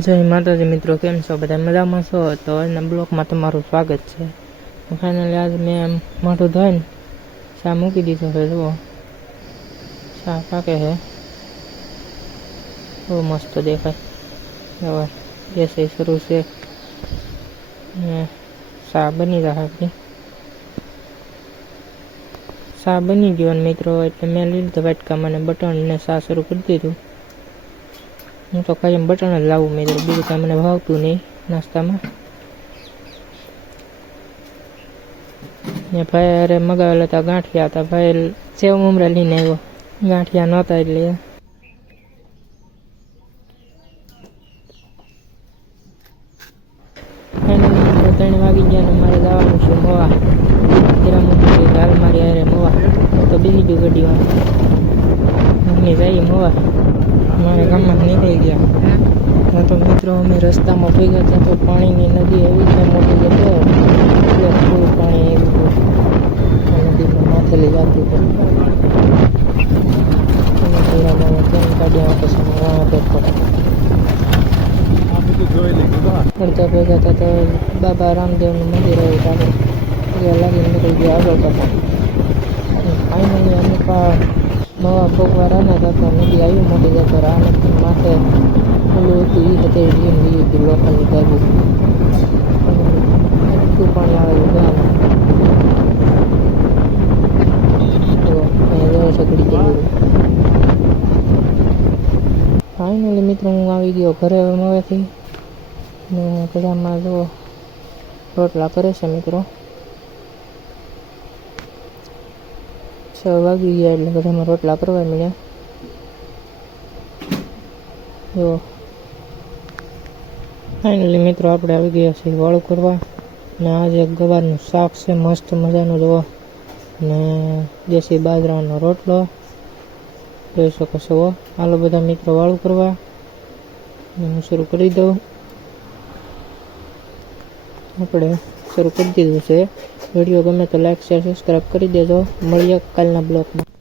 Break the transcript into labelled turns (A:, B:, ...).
A: જય માતાજી મિત્રો, કેમ છો? બધા મજામાં છો? તો એના બ્લોકમાં તમારું સ્વાગત છે. ફાઇનલી આજ મેં મોઢું ધોઈને ચા મૂકી દીધો છે, જુઓ. ચા પાકે છે. બહુ મસ્ત દેખાય. હવે ગેસ શરૂ છે. ચા બની રહ્યા આપણી. ચા બની ગયો મિત્રો, એટલે મેં લીધું વાટકામાં મને બટન ને ચા શરૂ કરી દીધું. હું તો કાયમ બટન જ લાવું, મેં બીજું કાંઈ મને ભાવતું નહીં નાસ્તામાં. ને ભાઈ અરે મગાવેલા હતા ગાંઠિયા હતા, ભાઈ સેવ મમરા લઈને આવ્યો. ગાંઠિયા નહોતા એટલે. ત્રણ વાગી ગયા મારે જવાનું છે મોવા. હીરામોતી હાલ મારી અરે મોવા. તો બીજી ગયું ગાડીમાં મમ્મી જઈ મોવા. મારે ગામમાં નીકળી અમે રસ્તામાં ભેગા ત્યાં તો પાણીની નદી એવી છે મોટી કે તો એટલે ફૂલ પાણી આવ્યું હતું આ નદીમાં માથે લઈ જતું હતું અને હીરામાં ટ્રેન કાઢ્યા પછી વાહ બેઠો અડધા ભેગા હતા તો બાબા રામદેવનું મંદિર આવ્યું ત્યારે પગે લાગીને નીકળી ગયા આગળ કરતા ફાઇનલી અમુક આ નવા ભોગવા રાના હતા નદી આવી મોટી જતો નદી માથે ઓલું હતું. એ હતું જીમ એ હતું લોકલની બાજુ એટલું પાણી આવેલું ગામ સગડી ગયેલું ફાઇનલી મિત્રો, હું આવી ગયો ઘરે હવેથી ને ઘડામાં જો રોટલા કરે છે મિત્રો. છ વાગી ગયા એટલે બધામાં રોટલા કરવા મળ્યા. જો. ફાઇનલી મિત્રો આપણે આવી ગયા છીએ વાળું કરવા. ને આજે ગવારનું શાક છે, મસ્ત મજાનું જુઓ. ને દેશી બાજરાનો રોટલો. જોઈ શકો છો હાલો બધા મિત્રો વાળું કરવા. હું શરૂ કરી દઉં. આપણે શરૂ કરી દીધું છે. વીડિયો ગમે તો લાઈક શેર સબસ્ક્રાઈબ કરી દેજો. મળીએ કાલના બ્લોગમાં.